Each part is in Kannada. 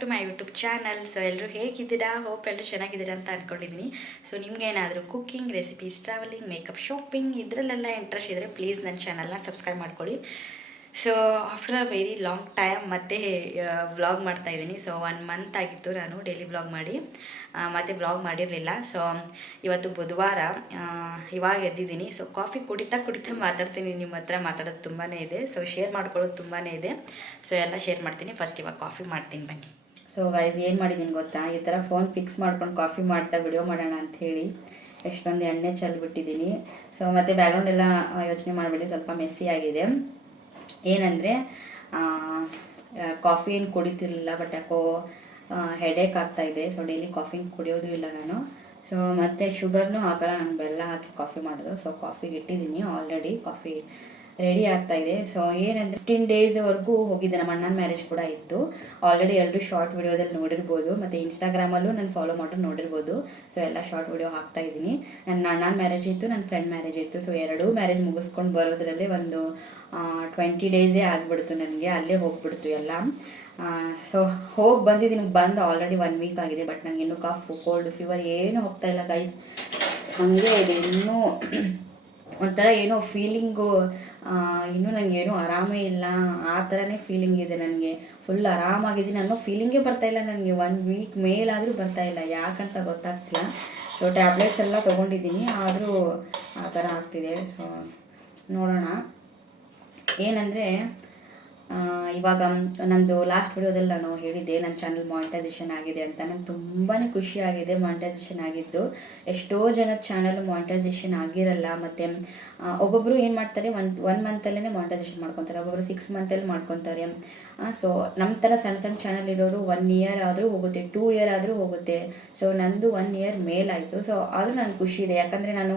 To my YouTube channel. So ಎಲ್ಲರೂ ಹೇಗಿದ್ದೀರಾ? ಹೋಪ್ ಎಲ್ಲರೂ ಚೆನ್ನಾಗಿದ್ದೀರಾ ಅಂತ ಅಂದ್ಕೊಂಡಿದ್ದೀನಿ. ಸೊ ನಿಮ್ಗೇನಾದರೂ cooking, recipes, travelling, makeup, shopping ಇದರಲ್ಲೆಲ್ಲ ಇಂಟ್ರೆಸ್ಟ್ ಇದ್ದರೆ ಪ್ಲೀಸ್ ನನ್ನ ಚಾನಲ್ನ ಸಬ್ಸ್ಕ್ರೈಬ್ ಮಾಡ್ಕೊಳ್ಳಿ. So after a very long time ಮತ್ತೆ ವ್ಲಾಗ್ ಮಾಡ್ತಾಯಿದ್ದೀನಿ. ಸೊ 1 ಮಂತ್ ಆಗಿತ್ತು ನಾನು ಡೈಲಿ ವ್ಲಾಗ್ ಮಾಡಿ, ಮತ್ತು ವ್ಲಾಗ್ ಮಾಡಿರಲಿಲ್ಲ. ಸೊ ಇವತ್ತು ಬುಧವಾರ, ಇವಾಗ ಎದ್ದಿದ್ದೀನಿ. ಸೊ ಕಾಫಿ ಕುಡಿತಾ ಮಾತಾಡ್ತೀನಿ. ನಿಮ್ಮ ಹತ್ರ ಮಾತಾಡೋದು ತುಂಬಾ ಇದೆ. ಸೊ ಶೇರ್ ಮಾಡ್ಕೊಳ್ಳೋದು ತುಂಬಾ ಇದೆ. ಸೊ ಎಲ್ಲ ಶೇರ್ ಮಾಡ್ತೀನಿ. ಫಸ್ಟ್ ಇವಾಗ ಕಾಫಿ ಮಾಡ್ತೀನಿ ಬನ್ನಿ. ಸೊ ಗೈಸ್ ಏನು ಮಾಡಿದ್ದೀನಿ ಗೊತ್ತಾ, ಈ ಥರ ಫೋನ್ ಫಿಕ್ಸ್ ಮಾಡ್ಕೊಂಡು ಕಾಫಿ ಮಾಡ್ತಾ ವಿಡಿಯೋ ಮಾಡೋಣ ಅಂಥೇಳಿ ಎಷ್ಟೊಂದು ಎಣ್ಣೆ ಚೆಲ್ಬಿಟ್ಟಿದ್ದೀನಿ. ಸೊ ಮತ್ತು ಬ್ಯಾಕ್ಗ್ರೌಂಡ್ ಎಲ್ಲ ಯೋಚನೆ ಮಾಡಿಬಿಟ್ಟು ಸ್ವಲ್ಪ ಮೆಸ್ಸಿ ಆಗಿದೆ. ಏನಂದರೆ ಕಾಫಿ ಏನು ಕುಡಿತಿರ್ಲಿಲ್ಲ, ಬಟ್ ಯಾಕೋ ಹೆಡೇಕ್ ಆಗ್ತಾಯಿದೆ. ಸೊ ಡೈಲಿ ಕಾಫಿ ಕುಡಿಯೋದು ಇಲ್ಲ ನಾನು. ಸೊ ಮತ್ತು ಶುಗರ್ನೂ ಹಾಕಲ್ಲ, ನಾನು ಬೆಲ್ಲ ಹಾಕಿ ಕಾಫಿ ಮಾಡೋದು. ಸೊ ಕಾಫಿಗೆ ಇಟ್ಟಿದ್ದೀನಿ, ಆಲ್ರೆಡಿ ಕಾಫಿ ರೆಡಿ ಆಗ್ತಾಯಿದೆ. ಸೊ ಏನಂದರೆ 15 ಡೇಸ್ವರೆಗೂ ಹೋಗಿದ್ದೆ. ನಮ್ಮ ಅಣ್ಣನ ಮ್ಯಾರೇಜ್ ಕೂಡ ಇತ್ತು. ಆಲ್ರೆಡಿ ಎಲ್ಲರೂ ಶಾರ್ಟ್ ವಿಡಿಯೋದಲ್ಲಿ ನೋಡಿರ್ಬೋದು, ಮತ್ತು ಇನ್ಸ್ಟಾಗ್ರಾಮಲ್ಲೂ ನಾನು ಫಾಲೋ ಮಾಡೋದು ನೋಡಿರ್ಬೋದು. ಸೊ ಎಲ್ಲ ಶಾರ್ಟ್ ವಿಡಿಯೋ ಹಾಕ್ತಾಯಿದ್ದೀನಿ. ನನ್ನ ಅಣ್ಣನ ಮ್ಯಾರೇಜ್ ಇತ್ತು, ನನ್ನ ಫ್ರೆಂಡ್ ಮ್ಯಾರೇಜ್ ಇತ್ತು. ಸೊ ಎರಡೂ ಮ್ಯಾರೇಜ್ ಮುಗಿಸ್ಕೊಂಡು ಬರೋದ್ರಲ್ಲಿ ಒಂದು 20 ಡೇಸೇ ಆಗಿಬಿಡ್ತು ನನಗೆ. ಅಲ್ಲೇ ಹೋಗ್ಬಿಡ್ತು ಎಲ್ಲ. ಸೊ ಹೋಗಿ ಬಂದಿದ್ದೀನಿ. ಬಂದು ಆಲ್ರೆಡಿ 1 ವೀಕ್ ಆಗಿದೆ. ಬಟ್ ನನಗೆ ಇನ್ನೂ ಕಾಫು, ಕೋಲ್ಡ್, ಫೀವರ್ ಏನೂ ಹೋಗ್ತಾಯಿಲ್ಲ ಗೈಸ್. ಹಾಗೆ ಇದೆ ಇನ್ನೂ ಒಂಥರ ಏನೋ ಫೀಲಿಂಗು. ಇನ್ನೂ ನನಗೇನೂ ಆರಾಮೇ ಇಲ್ಲ, ಆ ಥರನೇ ಫೀಲಿಂಗ್ ಇದೆ ನನಗೆ. ಫುಲ್ ಆರಾಮಾಗಿದ್ದೀನಿ ಅನ್ನೋ ಫೀಲಿಂಗೇ ಬರ್ತಾಯಿಲ್ಲ ನನಗೆ. 1 ವೀಕ್ ಮೇಲಾದರೂ ಬರ್ತಾಯಿಲ್ಲ, ಯಾಕಂತ ಗೊತ್ತಾಗ್ತಿಲ್ಲ. ಸೊ ಟ್ಯಾಬ್ಲೆಟ್ಸ್ ಎಲ್ಲ ತೊಗೊಂಡಿದ್ದೀನಿ, ಆದರೂ ಆ ಥರ ಆಗ್ತಿದೆ. ಸೊ ನೋಡೋಣ. ಏನಂದರೆ ಇವಾಗ ನಂದು ಲಾಸ್ಟ್ ವಿಡಿಯೋದಲ್ಲಿ ನಾನು ಹೇಳಿದ್ದೆ ನನ್ನ ಚಾನಲ್ ಮಾನಿಟೈಸೇಷನ್ ಆಗಿದೆ ಅಂತ. ನಂಗೆ ತುಂಬಾ ಖುಷಿಯಾಗಿದೆ ಮಾನಿಟೈಸೇಷನ್ ಆಗಿದ್ದು. ಎಷ್ಟೋ ಜನ ಚಾನಲ್ ಮಾನಿಟೈಸೇಷನ್ ಆಗಿರಲ್ಲ. ಮತ್ತು ಒಬ್ಬೊಬ್ಬರು ಏನು ಮಾಡ್ತಾರೆ, 1 ಮಂತಲ್ಲೇ ಮಾನಿಟೈಸೇಷನ್ ಮಾಡ್ಕೊತಾರೆ, ಒಬ್ಬೊಬ್ಬರು 6 ಮಂತಲ್ಲಿ ಮಾಡ್ಕೊತಾರೆ. ಸೊ ನಮ್ಮ ಥರ ಸಣ್ಣ ಚಾನಲ್ ಇರೋರು 1 ಇಯರ್ ಆದರೂ ಹೋಗುತ್ತೆ, 2 ಇಯರ್ ಆದರೂ ಹೋಗುತ್ತೆ. ಸೊ ನಂದು 1 ಇಯರ್ ಮೇಲಾಯಿತು. ಸೊ ಆದರೂ ನನಗೆ ಖುಷಿ ಇದೆ. ಯಾಕಂದರೆ ನಾನು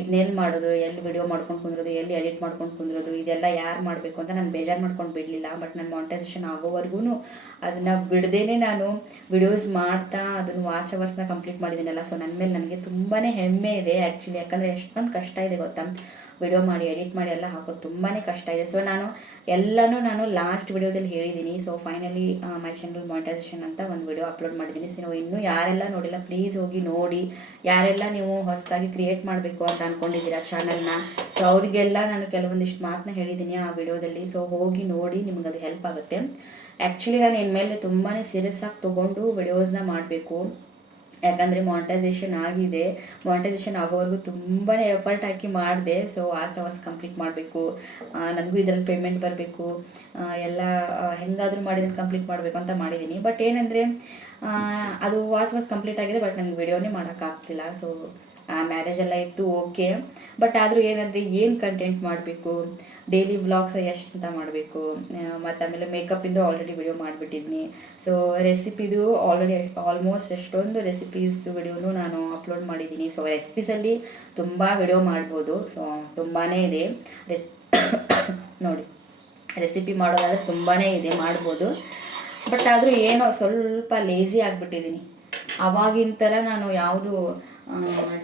ಇದನ್ನೆಲ್ಲಿ ಮಾಡೋದು, ಎಲ್ಲಿ ವಿಡಿಯೋ ಮಾಡ್ಕೊಂಡು ಕುಂದ್ರೋದು, ಎಲ್ಲಿ ಎಡಿಟ್ ಮಾಡ್ಕೊಂಡು ಕುಂದ್ರೋದು, ಇದೆಲ್ಲ ಯಾರು ಮಾಡಬೇಕು ಅಂತ ನಾನು ಬೇಜಾರು ಮಾಡ್ಕೊಂಡು ಬಿಡಲಿಲ್ಲ. ಬಟ್ ನನ್ನ ಮಾನಿಟೈಸೇಷನ್ ಆಗೋವರೆಗೂ ಅದನ್ನು ಬಿಡದೇನೆ ನಾನು ವಿಡಿಯೋಸ್ ಮಾಡ್ತಾ ಅದನ್ನು ವಾಚ್ ಅವರ್ಸ್ನ ಕಂಪ್ಲೀಟ್ ಮಾಡಿದ್ದೀನಲ್ಲ. ಸೊ ನನ್ನ ಮೇಲೆ ನನಗೆ ತುಂಬಾ ಹೆಮ್ಮೆ ಇದೆ ಆ್ಯಕ್ಚುಲಿ. ಯಾಕಂದರೆ ಎಷ್ಟೊಂದು ಕಷ್ಟ ಇದೆ ಗೊತ್ತಾ, ವಿಡಿಯೋ ಮಾಡಿ ಎಡಿಟ್ ಮಾಡಿ ಎಲ್ಲ ಹಾಕೋದು ತುಂಬಾ ಕಷ್ಟ ಇದೆ. ಸೊ ನಾನು ಲಾಸ್ಟ್ ವಿಡಿಯೋದಲ್ಲಿ ಹೇಳಿದ್ದೀನಿ. So finally my channel monetisation ಅಂತ ಒಂದು ವಿಡಿಯೋ ಅಪ್ಲೋಡ್ ಮಾಡಿದ್ದೀನಿ. ಸೊ ನೀವು ಇನ್ನೂ ಯಾರೆಲ್ಲ ನೋಡಿಲ್ಲ ಪ್ಲೀಸ್ ಹೋಗಿ ನೋಡಿ. ಯಾರೆಲ್ಲ ನೀವು ಹೊಸದಾಗಿ ಕ್ರಿಯೇಟ್ ಮಾಡಬೇಕು ಅಂತ ಅಂದ್ಕೊಂಡಿದ್ದೀರಾ ಚಾನಲ್ನ, ಸೊ ಅವರಿಗೆಲ್ಲ ನಾನು ಕೆಲವೊಂದಿಷ್ಟು ಮಾತನ್ನ ಹೇಳಿದ್ದೀನಿ ಆ ವಿಡಿಯೋದಲ್ಲಿ. ಸೊ ಹೋಗಿ ನೋಡಿ, ನಿಮ್ಗೆ ಅದು ಹೆಲ್ಪ್ ಆಗುತ್ತೆ. ಆ್ಯಕ್ಚುಲಿ ನಾನು ಇನ್ಮೇಲೆ ತುಂಬಾ ಸೀರಿಯಸ್ ಆಗಿ ತೊಗೊಂಡು ವಿಡಿಯೋಸ್ನ ಮಾಡಬೇಕು. ಯಾಕಂದರೆ ಮಾನಿಟೈಸೇಷನ್ ಆಗಿದೆ. ಮಾನಿಟೈಸೇಷನ್ ಆಗೋವರೆಗೂ ತುಂಬಾ ಎಫರ್ಟ್ ಹಾಕಿ ಮಾಡಿದೆ. ಸೊ ವಾಚ್ ಅವರ್ಸ್ ಕಂಪ್ಲೀಟ್ ಮಾಡಬೇಕು, ನನಗೂ ಇದರಲ್ಲಿ ಪೇಮೆಂಟ್ ಬರಬೇಕು, ಎಲ್ಲ ಹೆಂಗಾದರೂ ಮಾಡಿ ನಾನು ಕಂಪ್ಲೀಟ್ ಮಾಡಬೇಕು ಅಂತ ಮಾಡಿದ್ದೀನಿ. ಬಟ್ ಏನಂದರೆ ಅದು ವಾಚ್ ಅವರ್ಸ್ ಕಂಪ್ಲೀಟ್ ಆಗಿದೆ, ಬಟ್ ನನಗೆ ವಿಡಿಯೋನೇ ಮಾಡೋಕ್ಕಾಗ್ತಿಲ್ಲ. ಸೊ ಮ್ಯಾರೇಜ್ ಎಲ್ಲ ಇತ್ತು, ಓಕೆ. ಬಟ್ ಆದರೂ ಏನಂದರೆ ಏನು ಕಂಟೆಂಟ್ ಮಾಡಬೇಕು, ಡೈಲಿ ವ್ಲಾಗ್ಸ್ ಎಷ್ಟು ಅಂತ ಮಾಡಬೇಕು, ಮತ್ತು ಆಮೇಲೆ ಮೇಕಪ್ಪಿಂದು ಆಲ್ರೆಡಿ ವಿಡಿಯೋ ಮಾಡಿಬಿಟ್ಟಿದ್ದೀನಿ. ಸೊ ರೆಸಿಪಿದು ಆಲ್ರೆಡಿ ಆಲ್ಮೋಸ್ಟ್ ಎಷ್ಟೊಂದು ರೆಸಿಪೀಸ್ ವಿಡಿಯೋನು ನಾನು ಅಪ್ಲೋಡ್ ಮಾಡಿದ್ದೀನಿ. ಸೊ ರೆಸಿಪೀಸಲ್ಲಿ ತುಂಬ ವಿಡಿಯೋ ಮಾಡ್ಬೋದು. ಸೊ ತುಂಬಾ ಇದೆ ನೋಡಿ, ರೆಸಿಪಿ ಮಾಡೋದಾದರೆ ತುಂಬಾ ಇದೆ, ಮಾಡ್ಬೋದು. ಬಟ್ ಆದರೂ ಏನೋ ಸ್ವಲ್ಪ ಲೇಝಿ ಆಗಿಬಿಟ್ಟಿದ್ದೀನಿ. ಅವಾಗಿನ ಥರ ನಾನು ಯಾವುದು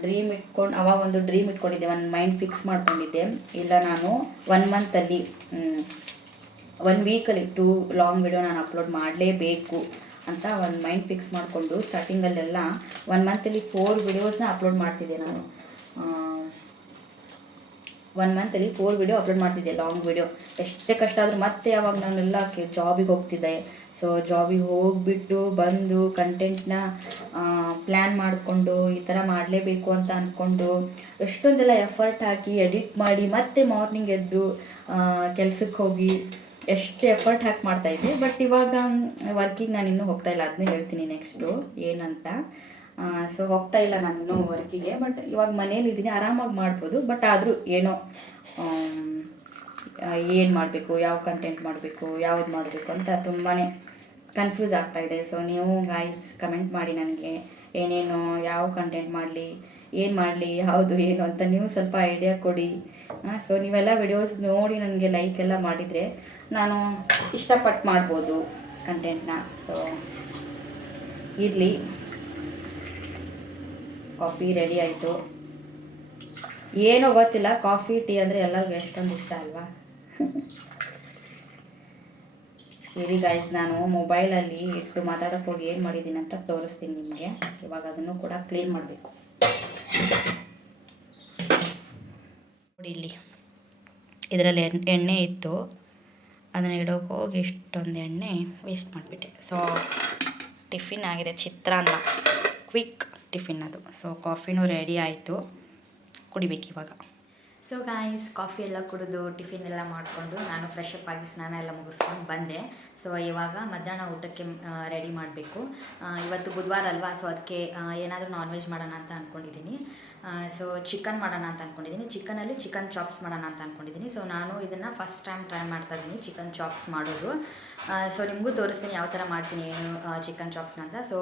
ಡ್ರೀಮ್ ಇಟ್ಕೊಂಡು, ಅವಾಗ ಒಂದು ಡ್ರೀಮ್ ಇಟ್ಕೊಂಡಿದ್ದೆ, ಒಂದು ಮೈಂಡ್ ಫಿಕ್ಸ್ ಮಾಡ್ಕೊಂಡಿದ್ದೆ. ಇಲ್ಲ ನಾನು 1 ಮಂತಲ್ಲಿ 1 ವೀಕಲ್ಲಿ 2 ಲಾಂಗ್ ವಿಡಿಯೋ ನಾನು ಅಪ್ಲೋಡ್ ಮಾಡಲೇಬೇಕು ಅಂತ ಒಂದು ಮೈಂಡ್ ಫಿಕ್ಸ್ ಮಾಡಿಕೊಂಡು ಸ್ಟಾರ್ಟಿಂಗಲ್ಲೆಲ್ಲ 1 ಮಂತಲ್ಲಿ 4 ವಿಡಿಯೋಸ್ನ ಅಪ್ಲೋಡ್ ಮಾಡ್ತಿದ್ದೆ ನಾನು. 1 ಮಂತಲ್ಲಿ 4 ವಿಡಿಯೋ ಅಪ್ಲೋಡ್ ಮಾಡ್ತಿದ್ದೆ, ಲಾಂಗ್ ವಿಡಿಯೋ. ಎಷ್ಟೇ ಕಷ್ಟ ಆದರೂ ಮತ್ತೆ ಯಾವಾಗ ನಾನೆಲ್ಲ ಜಾಬಿಗೆ ಹೋಗ್ತಿದ್ದೆ. ಸೊ ಜಾಬಿಗೆ ಹೋಗಿಬಿಟ್ಟು ಬಂದು ಕಂಟೆಂಟ್ನ ಪ್ಲ್ಯಾನ್ ಮಾಡಿಕೊಂಡು ಈ ಥರ ಮಾಡಲೇಬೇಕು ಅಂತ ಅಂದ್ಕೊಂಡು ಎಷ್ಟೊಂದೆಲ್ಲ ಎಫರ್ಟ್ ಹಾಕಿ ಎಡಿಟ್ ಮಾಡಿ ಮತ್ತೆ ಮಾರ್ನಿಂಗ್ ಎದ್ದು ಕೆಲಸಕ್ಕೆ ಹೋಗಿ ಎಷ್ಟು ಎಫರ್ಟ್ ಹಾಕಿ ಮಾಡ್ತಾಯಿದ್ದೆ. ಬಟ್ ಇವಾಗ ವರ್ಕಿಗೆ ನಾನು ಇನ್ನೂ ಹೋಗ್ತಾಯಿಲ್ಲ, ಅದನ್ನೇ ಹೇಳ್ತೀನಿ ನೆಕ್ಸ್ಟು ಏನಂತ. ಸೊ ಹೋಗ್ತಾಯಿಲ್ಲ ನಾನು ಇನ್ನೂ ವರ್ಕಿಗೆ. ಬಟ್ ಇವಾಗ ಮನೇಲಿದ್ದೀನಿ, ಆರಾಮಾಗಿ ಮಾಡ್ಬೋದು. ಬಟ್ ಆದರೂ ಏನೋ ಏನು ಮಾಡಬೇಕು, ಯಾವ ಕಂಟೆಂಟ್ ಮಾಡಬೇಕು, ಯಾವ್ದು ಮಾಡಬೇಕು ಅಂತ ತುಂಬಾ ಕನ್ಫ್ಯೂಸ್ ಆಗ್ತಾಯಿದೆ. ಸೊ ನೀವು ಗಾಯ್ಸ್ ಕಮೆಂಟ್ ಮಾಡಿ ನನಗೆ ಏನೇನು, ಯಾವ ಕಂಟೆಂಟ್ ಮಾಡಲಿ, ಏನು ಮಾಡಲಿ, ಯಾವುದು ಏನು ಅಂತ ನೀವು ಸ್ವಲ್ಪ ಐಡಿಯಾ ಕೊಡಿ. ಸೊ ನೀವೆಲ್ಲ ವಿಡಿಯೋಸ್ ನೋಡಿ ನನಗೆ ಲೈಕ್ ಎಲ್ಲ ಮಾಡಿದರೆ ನಾನು ಇಷ್ಟಪಟ್ಟು ಮಾಡ್ಬೋದು ಕಂಟೆಂಟ್ನ. ಸೊ ಇರಲಿ, ಕಾಫಿ ರೆಡಿ ಆಯಿತು. ಏನೋ ಗೊತ್ತಿಲ್ಲ, ಕಾಫಿ ಟೀ ಅಂದರೆ ಎಲ್ಲರಿಗೂ ಎಷ್ಟೊಂದು ಇಷ್ಟ ಅಲ್ವಾ. ಇರಿ ಗೈಸ್, ನಾನು ಮೊಬೈಲಲ್ಲಿ ಇಟ್ಟು ಮಾತಾಡೋಕ್ಕೆ ಹೋಗಿ ಏನು ಮಾಡಿದ್ದೀನಿ ಅಂತ ತೋರಿಸ್ತೀನಿ ನಿಮಗೆ. ಇವಾಗ ಅದನ್ನು ಕೂಡ ಕ್ಲೀನ್ ಮಾಡಬೇಕು. ನೋಡಿ, ಇಲ್ಲಿ ಇದರಲ್ಲಿ ಎಣ್ಣೆ ಇತ್ತು, ಅದನ್ನು ಇಡೋಕೆ ಹೋಗಿ ಇಷ್ಟೊಂದು ಎಣ್ಣೆ ವೇಸ್ಟ್ ಮಾಡಿಬಿಟ್ಟೆ. ಸೊ ಟಿಫಿನ್ ಆಗಿದೆ, ಚಿತ್ರಾನ್ನ, ಕ್ವಿಕ್ ಟಿಫಿನ್ ಅದು. ಸೊ ಕಾಫಿನೂ ರೆಡಿ ಆಯಿತು, ಕುಡಿಬೇಕು ಇವಾಗ. ಸೊ ಗಾಯ್ಸ್, ಕಾಫಿ ಎಲ್ಲ ಕುಡಿದು ಟಿಫಿನ್ ಎಲ್ಲ ಮಾಡಿಕೊಂಡು ನಾನು ಫ್ರೆಶ್ ಅಪ್ ಆಗಿ ಸ್ನಾನ ಎಲ್ಲ ಮುಗಿಸ್ಕೊಂಡು ಬಂದೆ. ಸೊ ಇವಾಗ ಮಧ್ಯಾಹ್ನ ಊಟಕ್ಕೆ ರೆಡಿ ಮಾಡಬೇಕು. ಇವತ್ತು ಬುಧವಾರ ಅಲ್ವಾ, ಸೊ ಅದಕ್ಕೆ ಏನಾದರೂ ನಾನ್ ವೆಜ್ ಮಾಡೋಣ ಅಂತ ಅಂದ್ಕೊಂಡಿದ್ದೀನಿ. ಸೊ ಚಿಕನ್ ಮಾಡೋಣ ಅಂತ ಅಂದ್ಕೊಂಡಿದ್ದೀನಿ. ಚಿಕನಲ್ಲಿ ಚಿಕನ್ ಚಾಪ್ಸ್ ಮಾಡೋಣ ಅಂತ ಅಂದ್ಕೊಂಡಿದ್ದೀನಿ. ಸೊ ನಾನು ಇದನ್ನು ಫಸ್ಟ್ ಟೈಮ್ ಟ್ರೈ ಮಾಡ್ತಾಯಿದ್ದೀನಿ, ಚಿಕನ್ ಚಾಪ್ಸ್ ಮಾಡೋದು. ಸೊ ನಿಮಗೂ ತೋರಿಸ್ತೀನಿ ಯಾವ ಥರ ಮಾಡ್ತೀನಿ ಏನು ಚಿಕನ್ ಚಾಪ್ಸ್ನ ಅಂತ. ಸೊ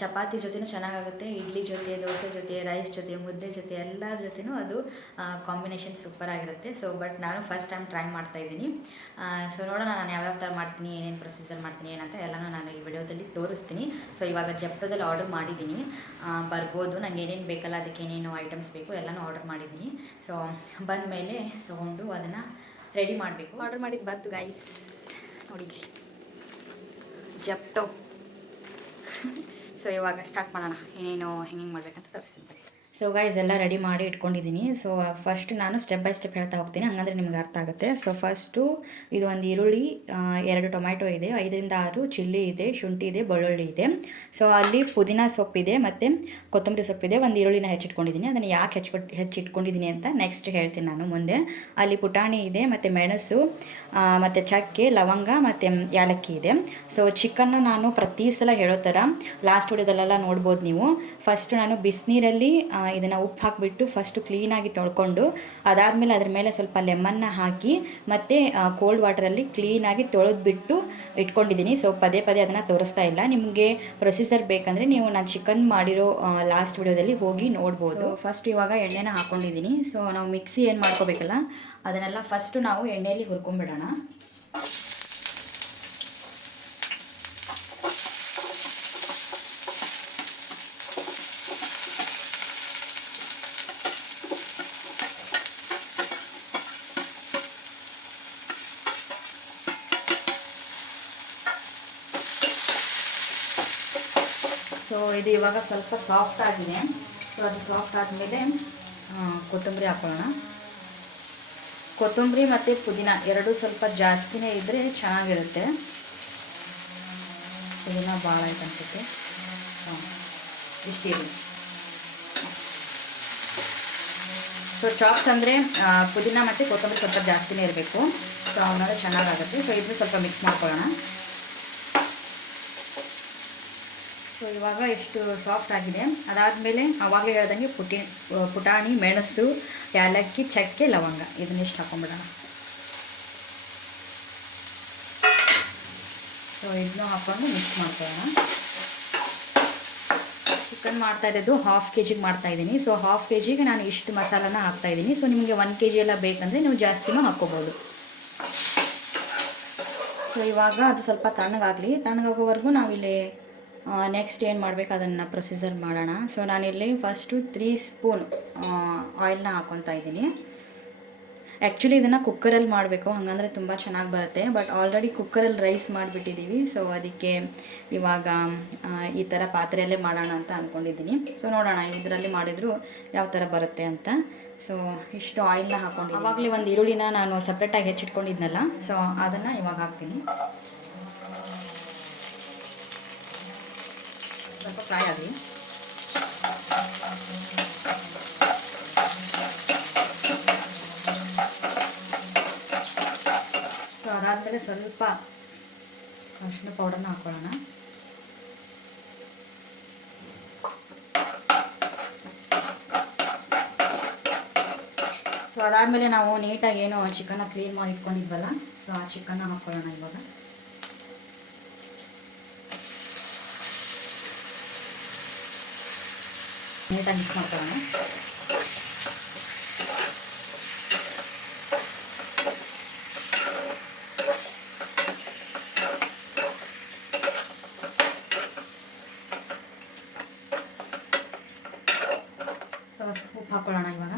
ಚಪಾತಿ ಜೊತೆನೂ ಚೆನ್ನಾಗಾಗುತ್ತೆ, ಇಡ್ಲಿ ಜೊತೆ, ದೋಸೆ ಜೊತೆ, ರೈಸ್ ಜೊತೆ, ಮುದ್ದೆ ಜೊತೆ ಎಲ್ಲ ಜೊತೆನೂ ಅದು ಕಾಂಬಿನೇಷನ್ ಸೂಪರಾಗಿರುತ್ತೆ. ಸೊ ಬಟ್ ನಾನು ಫಸ್ಟ್ ಟೈಮ್ ಟ್ರೈ ಮಾಡ್ತಾಯಿದ್ದೀನಿ. ಸೊ ನೋಡೋಣ ನಾನು ಯಾವ್ಯಾವ ಥರ ಮಾಡ್ತೀನಿ, ಏನೇನು ಪ್ರೊಸೀಜರ್ ಮಾಡ್ತೀನಿ ಏನಂತ ಎಲ್ಲನೂ ನಾನು ಈ ವಿಡಿಯೋದಲ್ಲಿ ತೋರಿಸ್ತೀನಿ. ಸೊ ಇವಾಗ ಜೆಪ್ಟೋದಲ್ಲಿ ಆರ್ಡರ್ ಮಾಡಿದ್ದೀನಿ, ಬರ್ಬೋದು. ನನಗೆ ಏನೇನು ಬೇಕಲ್ಲ, ಅದಕ್ಕೆ ಏನೇನು ಐಟಮ್ಸ್ ಬೇಕು ಎಲ್ಲನೂ ಆರ್ಡರ್ ಮಾಡಿದ್ದೀನಿ. ಸೊ ಬಂದ ಮೇಲೆ ತೊಗೊಂಡು ಅದನ್ನು ರೆಡಿ ಮಾಡಬೇಕು. ಆರ್ಡರ್ ಮಾಡಿದ್ದು ಬಂತು ಗೈಸ್, ನೋಡಿ ಜೆಪ್ಟೋ. ಸೊ ಇವಾಗ ಸ್ಟಾರ್ಟ್ ಮಾಡೋಣ, ಏನೇನು ಹೆಂಗೆ ಮಾಡ್ಬೇಕಂತ ತೋರಿಸ್ತೀನಿ. ಸೊ ಗೈಸ್, ಎಲ್ಲ ರೆಡಿ ಮಾಡಿ ಇಟ್ಕೊಂಡಿದ್ದೀನಿ. ಸೊ ಫಸ್ಟ್ ನಾನು ಸ್ಟೆಪ್ ಬೈ ಸ್ಟೆಪ್ ಹೇಳ್ತಾ ಹೋಗ್ತೀನಿ, ಹಂಗಂದ್ರೆ ನಿಮ್ಗೆ ಅರ್ಥ ಆಗುತ್ತೆ. ಸೊ ಫಸ್ಟು ಇದು ಒಂದು ಈರುಳ್ಳಿ, 2 ಟೊಮ್ಯಾಟೊ ಇದೆ, 5 ರಿಂದ 6 ಚಿಲ್ಲಿ ಇದೆ, ಶುಂಠಿ ಇದೆ, ಬೆಳ್ಳುಳ್ಳಿ ಇದೆ. ಸೊ ಅಲ್ಲಿ ಪುದೀನ ಸೊಪ್ಪಿದೆ ಮತ್ತು ಕೊತ್ತಂಬರಿ ಸೊಪ್ಪಿದೆ. ಒಂದು ಈರುಳ್ಳಿನ ಹೆಚ್ಚಿಟ್ಕೊಂಡಿದ್ದೀನಿ. ಅದನ್ನು ಯಾಕೆ ಹೆಚ್ಚಿಟ್ಕೊಂಡಿದ್ದೀನಿ ಅಂತ ನೆಕ್ಸ್ಟ್ ಹೇಳ್ತೀನಿ ನಾನು ಮುಂದೆ. ಅಲ್ಲಿ ಪುಟಾಣಿ ಇದೆ ಮತ್ತು ಮೆಣಸು ಮತ್ತು ಚಕ್ಕೆ, ಲವಂಗ ಮತ್ತು ಯಾಲಕ್ಕಿ ಇದೆ. ಸೊ ಚಿಕನ್ನ ನಾನು ಪ್ರತಿ ಸಲ ಹೇಳೋ ಥರ ಲಾಸ್ಟ್ ವಿಡಿಯೋದಲ್ಲೆಲ್ಲ ನೋಡ್ಬೋದು ನೀವು. ಫಸ್ಟು ನಾನು ಬಿಸಿನೀರಲ್ಲಿ ಇದನ್ನು ಉಪ್ಪು ಹಾಕಿಬಿಟ್ಟು ಫಸ್ಟು ಕ್ಲೀನಾಗಿ ತೊಳ್ಕೊಂಡು, ಅದಾದಮೇಲೆ ಅದ್ರ ಮೇಲೆ ಸ್ವಲ್ಪ ಲೆಮನ್ನ ಹಾಕಿ ಮತ್ತು ಕೋಲ್ಡ್ ವಾಟರಲ್ಲಿ ಕ್ಲೀನಾಗಿ ತೊಳೆದ್ಬಿಟ್ಟು ಇಟ್ಕೊಂಡಿದ್ದೀನಿ. ಸೊ ಪದೇ ಅದನ್ನು ತೋರಿಸ್ತಾ ಇಲ್ಲ. ನಿಮಗೆ ಪ್ರೊಸೀಜರ್ ಬೇಕಂದರೆ ನೀವು ನಾನು ಚಿಕನ್ ಮಾಡಿರೋ ಲಾಸ್ಟ್ ವಿಡಿಯೋದಲ್ಲಿ ಹೋಗಿ ನೋಡ್ಬೋದು. ಫಸ್ಟ್ ಇವಾಗ ಎಣ್ಣೆನ ಹಾಕ್ಕೊಂಡಿದ್ದೀನಿ. ಸೊ ನಾವು ಮಿಕ್ಸಿ ಏನು ಮಾಡ್ಕೋಬೇಕಲ್ಲ, ಅದನ್ನೆಲ್ಲ ಫಸ್ಟು ನಾವು ಎಣ್ಣೆಯಲ್ಲಿ ಹುರ್ಕೊಂಡ್ಬಿಡೋಣ. ಸೊ ಇದು ಇವಾಗ ಸ್ವಲ್ಪ ಸಾಫ್ಟ್ ಆಗಿದೆ. ಸೊ ಅದು ಸಾಫ್ಟ್ ಆದಮೇಲೆ ಕೊತ್ತಂಬರಿ ಹಾಕೊಳ್ಳೋಣ. ಕೊತ್ತಂಬರಿ ಮತ್ತು ಪುದೀನ ಎರಡೂ ಸ್ವಲ್ಪ ಜಾಸ್ತಿನೇ ಇದ್ದರೆ ಚೆನ್ನಾಗಿರುತ್ತೆ. ಪುದೀನ ಭಾಳ ಆಯ್ತು ಅನ್ಸುತ್ತೆ. ಇಷ್ಟಿದೆ. ಸೊ ಚಾಪ್ಸ್ ಅಂದರೆ ಪುದೀನ ಮತ್ತು ಕೊತ್ತಂಬರಿ ಸ್ವಲ್ಪ ಜಾಸ್ತಿನೇ ಇರಬೇಕು. ಸೊ ಅವನಾದ್ರೆ ಚೆನ್ನಾಗಾಗುತ್ತೆ. ಸೊ ಇದನ್ನು ಸ್ವಲ್ಪ ಮಿಕ್ಸ್ ಮಾಡ್ಕೊಳ್ಳೋಣ. ಸೊ ಇವಾಗ ಎಷ್ಟು ಸಾಫ್ಟ್ ಆಗಿದೆ. ಅದಾದಮೇಲೆ ಆವಾಗಲೇ ಹೇಳ್ದಂಗೆ ಪುಟಾಣಿ, ಮೆಣಸು, ಯಾಲಕ್ಕಿ, ಚಕ್ಕೆ, ಲವಂಗ ಇದನ್ನಿಷ್ಟು ಹಾಕೊಂಡ್ಬಿಡೋಣ. ಸೊ ಇದನ್ನು ಹಾಕ್ಕೊಂಡು ಮಿಕ್ಸ್ ಮಾಡ್ಕೊಳ್ಳೋಣ. ಚಿಕನ್ ಮಾಡ್ತಾ ಇರೋದು 1/2 kg ಮಾಡ್ತಾಯಿದ್ದೀನಿ. ಸೊ 1/2 kgಗೆ ನಾನು ಇಷ್ಟು ಮಸಾಲಾನ ಹಾಕ್ತಾಯಿದ್ದೀನಿ. ಸೊ ನಿಮಗೆ 1 kg ಎಲ್ಲ ಬೇಕಂದರೆ ನೀವು ಜಾಸ್ತಿನೂ ಹಾಕ್ಕೋಬೋದು. ಸೊ ಇವಾಗ ಅದು ಸ್ವಲ್ಪ ತಣ್ಣಗಾಗಲಿ. ತಣ್ಣಗಾಗೋವರೆಗೂ ನಾವಿಲ್ಲಿ ನೆಕ್ಸ್ಟ್ ಏನು ಮಾಡಬೇಕು ಅದನ್ನು ಪ್ರೊಸೀಜರ್ ಮಾಡೋಣ. ಸೊ ನಾನಿಲ್ಲಿ ಫಸ್ಟು 3 ಸ್ಪೂನ್ ಆಯಿಲ್ನ ಹಾಕ್ಕೊತಾ ಇದ್ದೀನಿ. ಆ್ಯಕ್ಚುಲಿ ಇದನ್ನು ಕುಕ್ಕರಲ್ಲಿ ಮಾಡಬೇಕು, ಹಾಗಂದರೆ ತುಂಬ ಚೆನ್ನಾಗಿ ಬರುತ್ತೆ. ಬಟ್ ಆಲ್ರೆಡಿ ಕುಕ್ಕರಲ್ಲಿ ರೈಸ್ ಮಾಡಿಬಿಟ್ಟಿದ್ದೀವಿ. ಸೊ ಅದಕ್ಕೆ ಇವಾಗ ಈ ಥರ ಪಾತ್ರೆಯಲ್ಲೇ ಮಾಡೋಣ ಅಂತ ಅಂದ್ಕೊಂಡಿದ್ದೀನಿ. ಸೊ ನೋಡೋಣ ಇದರಲ್ಲಿ ಮಾಡಿದರೂ ಯಾವ ಥರ ಬರುತ್ತೆ ಅಂತ. ಸೊ ಇಷ್ಟು ಆಯಿಲ್ನ ಹಾಕ್ಕೊಂಡು ಆವಾಗಲೇ ಒಂದು ಈರುಳ್ಳಿನ ನಾನು ಸಪ್ರೇಟಾಗಿ ಹೆಚ್ಚಿಟ್ಕೊಂಡಿದ್ನಲ್ಲ, ಸೊ ಅದನ್ನು ಇವಾಗ ಹಾಕ್ತೀನಿ. ಸ್ವಲ್ಪ ಫ್ರೈ ಆಗಲಿ. ಸೊ ಅದಾದಮೇಲೆ ಸ್ವಲ್ಪ ಅರಿಶಿನ ಪೌಡರ್ನ ಹಾಕೊಳ್ಳೋಣ. ಸೊ ಅದಾದಮೇಲೆ ನಾವು ನೀಟಾಗಿ ಏನು ಚಿಕನ್ನ ಕ್ಲೀನ್ ಮಾಡಿ ಇಟ್ಕೊಂಡಿದ್ವಲ್ಲ, ಸೊ ಆ ಚಿಕನ್ನ ಹಾಕ್ಕೊಳ್ಳೋಣ. ಇವಾಗ ನೀಟಾಗಿ ಮಿಕ್ಸ್ ಮಾಡ್ಕೊಳ್ಳೋಣ. ಸೊ ಉಪ್ಪು ಹಾಕ್ಕೊಳ್ಳೋಣ ಇವಾಗ.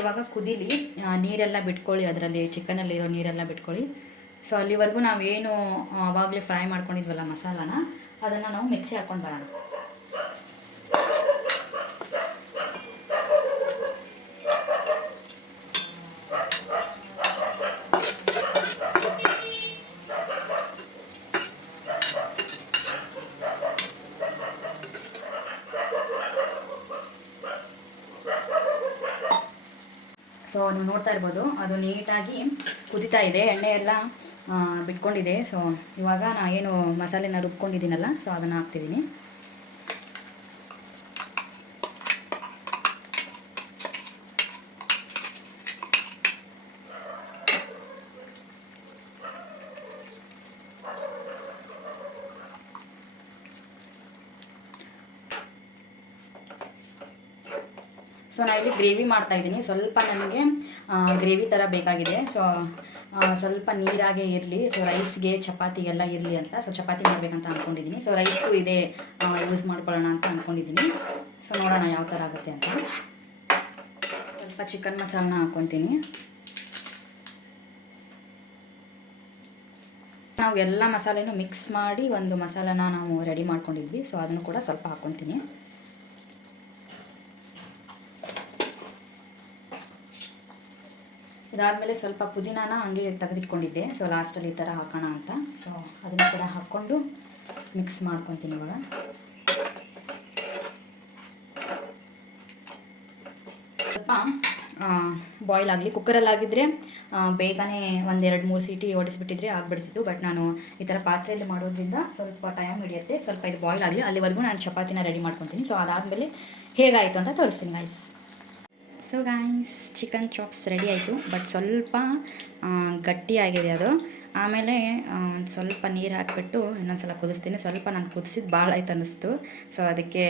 ಇವಾಗ ಕುದೀಲಿ, ನೀರೆಲ್ಲ ಬಿಟ್ಕೊಳ್ಳಿ, ಅದರಲ್ಲಿ ಚಿಕನಲ್ಲಿರೋ ನೀರೆಲ್ಲ ಬಿಟ್ಕೊಳ್ಳಿ. ಸೊ ಅಲ್ಲಿವರೆಗೂ ನಾವೇನು ಆವಾಗಲೇ ಫ್ರೈ ಮಾಡ್ಕೊಂಡಿದ್ವಲ್ಲ ಮಸಾಲಾನ, ಅದನ್ನು ನಾವು ಮಿಕ್ಸಿ ಹಾಕ್ಕೊಂಡು ಬರೋಣ. ಸೊ ನೀವು ನೋಡ್ತಾ ಇರ್ಬೋದು, ಅದು ನೀಟಾಗಿ ಕುದೀತಾ ಇದೆ, ಎಣ್ಣೆ ಎಲ್ಲ ಬಿಟ್ಕೊಂಡಿದೆ. ಸೊ ಇವಾಗ ನಾನು ಏನು ಮಸಾಲೆನ ರುಬ್ಕೊಂಡಿದ್ದೀನಲ್ಲ, ಸೊ ಅದನ್ನು ಹಾಕ್ತಿದ್ದೀನಿ. ಸೊ ನಾನು ಇಲ್ಲಿ ಗ್ರೇವಿ ಮಾಡ್ತಾಯಿದ್ದೀನಿ. ಸ್ವಲ್ಪ ನನಗೆ ಗ್ರೇವಿ ಥರ ಬೇಕಾಗಿದೆ. ಸೊ ಸ್ವಲ್ಪ ನೀರಾಗೆ ಇರಲಿ, ಸೊ ರೈಸ್ಗೆ ಚಪಾತಿಗೆಲ್ಲ ಇರಲಿ ಅಂತ. ಸೊ ಚಪಾತಿ ಮಾಡಬೇಕಂತ ಅಂದ್ಕೊಂಡಿದ್ದೀನಿ. ಸೊ ರೈಸ್ಗೂ ಇದೇ ಯೂಸ್ ಮಾಡ್ಕೊಳ್ಳೋಣ ಅಂತ ಅಂದ್ಕೊಂಡಿದ್ದೀನಿ. ಸೊ ನೋಡೋಣ ಯಾವ ಥರ ಆಗುತ್ತೆ ಅಂತ. ಸ್ವಲ್ಪ ಚಿಕನ್ ಮಸಾಲನ ಹಾಕ್ಕೊತೀನಿ. ನಾವು ಎಲ್ಲ ಮಸಾಲೆನೂ ಮಿಕ್ಸ್ ಮಾಡಿ ಒಂದು ಮಸಾಲನ ನಾವು ರೆಡಿ ಮಾಡ್ಕೊಂಡಿದ್ವಿ. ಸೊ ಅದನ್ನು ಕೂಡ ಸ್ವಲ್ಪ ಹಾಕ್ಕೊತೀನಿ. ಇದಾದಮೇಲೆ ಸ್ವಲ್ಪ ಪುದೀನಾನ ಹಂಗೆ ತೆಗೆದಿಟ್ಕೊಂಡಿದ್ದೆ. ಸೊ ಲಾಸ್ಟಲ್ಲಿ ಈ ಥರ ಹಾಕೋಣ ಅಂತ. ಸೊ ಅದನ್ನು ಕೂಡ ಹಾಕ್ಕೊಂಡು ಮಿಕ್ಸ್ ಮಾಡ್ಕೊತೀನಿ. ಇವಾಗ ಸ್ವಲ್ಪ ಬಾಯ್ಲ್ ಆಗಲಿ. ಕುಕ್ಕರಲ್ಲಾಗಿದ್ದರೆ ಬೇಗನೆ 1-2-3 ಸೀಟಿ ಹೊಡಿಸ್ಬಿಟ್ಟಿದ್ರೆ ಆಗಿಬಿಡ್ತಿತ್ತು. ಬಟ್ ನಾನು ಈ ಥರ ಪಾತ್ರೆಯಲ್ಲಿ ಮಾಡೋದ್ರಿಂದ ಸ್ವಲ್ಪ ಟೈಮ್ ಹಿಡಿಯುತ್ತೆ. ಸ್ವಲ್ಪ ಇದು ಬಾಯ್ಲ್ ಆಗಲಿ, ಅಲ್ಲಿವರೆಗೂ ನಾನು ಚಪಾತಿನ ರೆಡಿ ಮಾಡ್ಕೊತೀನಿ. ಸೊ ಅದಾದಮೇಲೆ ಹೇಗಾಯಿತು ಅಂತ ತೋರಿಸ್ತೀನಿ guys. So guys, chicken chops ready ಆಯಿತು. ಬಟ್ ಸ್ವಲ್ಪ ಗಟ್ಟಿಯಾಗಿದೆ ಅದು. ಆಮೇಲೆ ಸ್ವಲ್ಪ ನೀರು ಹಾಕಿಬಿಟ್ಟು ಇನ್ನೊಂದ್ಸಲ ಕುದಿಸ್ತೀನಿ. ಸ್ವಲ್ಪ ನಾನು ಕುದಿಸಿದ್ದು ಭಾಳ ಆಯ್ತು ಅನ್ನಿಸ್ತು. ಸೊ ಅದಕ್ಕೆ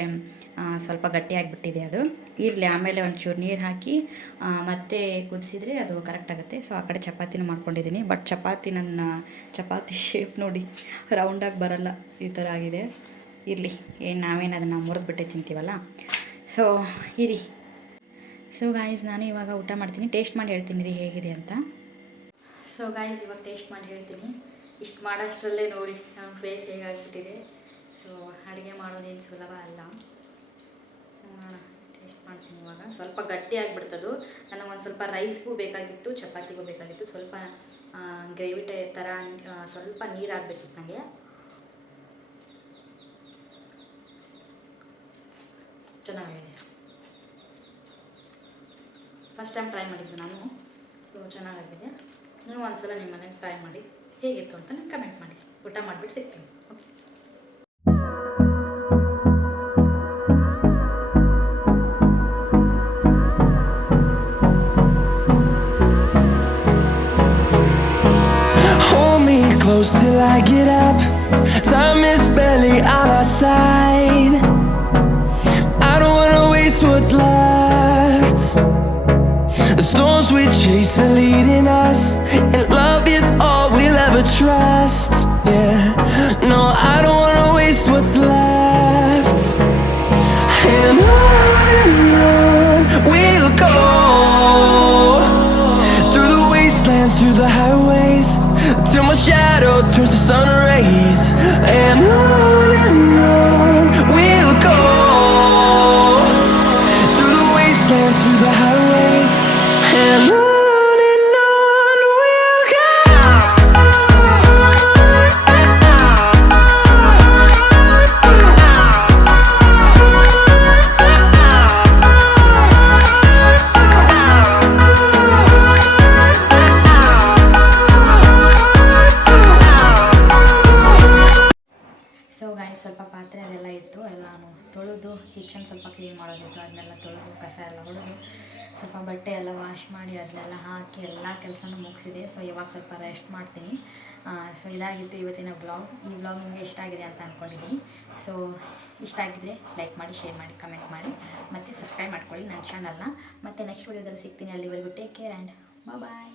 ಸ್ವಲ್ಪ ಗಟ್ಟಿಯಾಗಿಬಿಟ್ಟಿದೆ ಅದು. ಇರಲಿ, ಆಮೇಲೆ ಒಂಚೂರು ನೀರು ಹಾಕಿ ಮತ್ತೆ ಕುದಿಸಿದ್ರೆ ಅದು ಕರೆಕ್ಟ್ ಆಗುತ್ತೆ. ಸೊ ಆ ಕಡೆ ಚಪಾತಿನೂ ಮಾಡ್ಕೊಂಡಿದ್ದೀನಿ. ಬಟ್ ಚಪಾತಿ ಶೇಪ್ ನೋಡಿ ರೌಂಡಾಗಿ ಬರಲ್ಲ, ಈ ಥರ ಆಗಿದೆ. ಇರಲಿ, ನಾವೇನು ಅದನ್ನು ಮುರಿದ್ಬಿಟ್ಟೆ ತಿಂತೀವಲ್ಲ. ಸೊ ಇರಿ. ಸೊ ಗಾಯ್ಸ್, ನಾನು ಇವಾಗ ಊಟ ಮಾಡ್ತೀನಿ. ಟೇಸ್ಟ್ ಮಾಡಿ ಹೇಳ್ತೀನಿ ರೀ ಹೇಗಿದೆ ಅಂತ. ಸೊ ಗಾಯ್ಸ್, ಇವಾಗ ಟೇಸ್ಟ್ ಮಾಡಿ ಹೇಳ್ತೀನಿ. ಇಷ್ಟು ಮಾಡೋಷ್ಟರಲ್ಲೇ ನೋಡಿ ನಮ್ಮ ಫೇಸ್ ಹೇಗಾಗ್ಬಿಟ್ಟಿದೆ. ಸೊ ಅಡುಗೆ ಮಾಡೋದೇನು ಸುಲಭ ಅಲ್ಲ. ನೋಡೋಣ, ಟೇಸ್ಟ್ ಮಾಡ್ತೀನಿ ಇವಾಗ. ಸ್ವಲ್ಪ ಗಟ್ಟಿ ಆಗಿಬಿಡ್ತದು. ನನಗೊಂದು ಸ್ವಲ್ಪ ರೈಸ್ಗೂ ಬೇಕಾಗಿತ್ತು, ಚಪಾತಿಗೂ ಬೇಕಾಗಿತ್ತು. ಸ್ವಲ್ಪ ಗ್ರೇವಿ ಥರ ಸ್ವಲ್ಪ ನೀರು ಆಗಬೇಕಿತ್ತು ನನಗೆ. ಚೆನ್ನಾಗಿದೆ. ಫಸ್ಟ್ ಟೈಮ್ ಟ್ರೈ ಮಾಡಿದ್ದು ನಾನು. ಸೊ ಚೆನ್ನಾಗಾಗಿದೆ. ನೀವು ಒಂದ್ಸಲ ನಿಮ್ಮ ಮನೇಲಿ ಟ್ರೈ ಮಾಡಿ ಹೇಗಿತ್ತು ಅಂತ ನನಗೆ ಕಮೆಂಟ್ ಮಾಡಿ. ಊಟ ಮಾಡಿಬಿಟ್ಟು ಸಿಗ್ತೀನಿ. Okay. Hold me close till I get up. Time is barely on our side. I don't wanna waste what's left. The storms we chase are leading us, and love is all we'll ever trust. Yeah, no, I don't wanna waste what's left. And on we'll go, through the wastelands, through the highways, till my shadow turns to sun rays. And on we'll go, through the wastelands, through the highways. And on we'll go. So guys, ಸ್ವಲ್ಪ ಪಾತ್ರೆ ಅದೆಲ್ಲ ಇತ್ತು, ಎಲ್ಲಾನು ತೊಳೆದು ಕಿಚನ್ ಸ್ವಲ್ಪ ಕ್ಲೀನ್ ಮಾಡೋದಿತ್ತು. ಅದನ್ನೆಲ್ಲ ತೊಳೆದು ಕಸ ಎಲ್ಲ ಹೊಡೆದು ಸ್ವಲ್ಪ ಬಟ್ಟೆ ಎಲ್ಲ ವಾಶ್ ಮಾಡಿ ಅದನ್ನೆಲ್ಲ ಹಾಕಿ ಎಲ್ಲ ಕೆಲಸನೂ ಮುಗಿಸಿದೆ. ಸೊ ಇವಾಗ ಸ್ವಲ್ಪ ರೆಸ್ಟ್ ಮಾಡ್ತೀನಿ. ಸೊ ಇದಾಗಿತ್ತು ಇವತ್ತಿನ ಬ್ಲಾಗ್. ಈ ಬ್ಲಾಗ್ ನಿಮಗೆ ಇಷ್ಟ ಆಗಿದೆ ಅಂತ ಅಂದ್ಕೊಂಡಿದ್ದೀನಿ. ಸೊ ಇಷ್ಟ ಆಗಿದ್ರೆ ಲೈಕ್ ಮಾಡಿ, ಶೇರ್ ಮಾಡಿ, ಕಮೆಂಟ್ ಮಾಡಿ, ಮತ್ತು ಸಬ್ಸ್ಕ್ರೈಬ್ ಮಾಡ್ಕೊಳ್ಳಿ ನನ್ನ ಚಾನಲ್ನ. ಮತ್ತು ನೆಕ್ಸ್ಟ್ ವೀಡಿಯೋದಲ್ಲಿ ಸಿಗ್ತೀನಿ. ಅಲ್ಲಿವರೆಗೂ ಟೇಕ್ ಕೇರ್ ಆ್ಯಂಡ್ ಬಾಯ್.